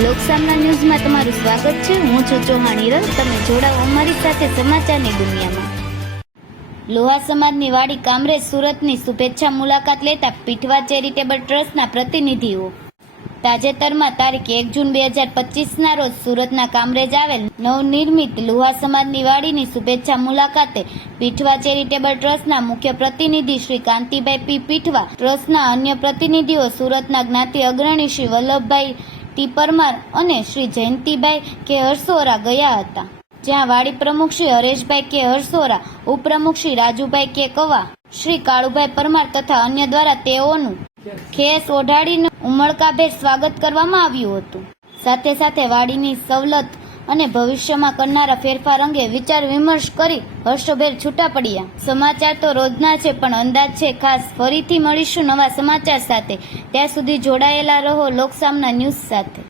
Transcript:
લોકસામના ન્યૂઝમાં તમારું સ્વાગત છે. હું છું ચૌહાણ હિરલ. તમે જોડાઓ અમારી સાથે સમાચારની દુનિયામાં. લોહા સમાજની વાડી કામરેજ, સુરતની શુભેચ્છા મુલાકાત લેતા પીઠવા ચેરિટેબલ ટ્રસ્ટના પ્રતિનિધિઓ. તાજેતરમાં તારીખ એક જૂન બે હજાર પચીસના રોજ સુરતના કામરેજ આવેલ નવનિર્મિત લોહા સમાજની વાડીની શુભેચ્છા મુલાકાતે પીઠવા ચેરિટેબલ ટ્રસ્ટના મુખ્ય પ્રતિનિધિ શ્રી કાંતિભાઈ પી પીઠવા, ટ્રસ્ટના અન્ય પ્રતિનિધિઓ સુરતના જ્ઞાતિ અગ્રણી શ્રી વલ્લભભાઈ ટી પરમાર અને શ્રી જયંતિભાઈ કે હરસોરા ગયા હતા. જ્યાં વાડી પ્રમુખ શ્રી હરેશભાઈ કે હરસોરા, ઉપપ્રમુખ શ્રી રાજુભાઈ કે કવા, શ્રી કાળુભાઈ પરમાર તથા અન્ય દ્વારા તેઓનું ખેસ ઓઢાડીને ઉમળકાભેર સ્વાગત કરવામાં આવ્યું હતું. સાથે સાથે વાડીની સવલત અને ભવિષ્યમાં કરનારા ફેરફાર અંગે વિચાર વિમર્શ કરી હર્ષભેર છૂટા પડ્યા. સમાચાર તો રોજના છે, પણ અંદાજ છે, ખાસ ફરીથી મળીશું નવા સમાચાર સાથે. ત્યાં સુધી જોડાયેલા રહો લોકસામના ન્યૂઝ સાથે.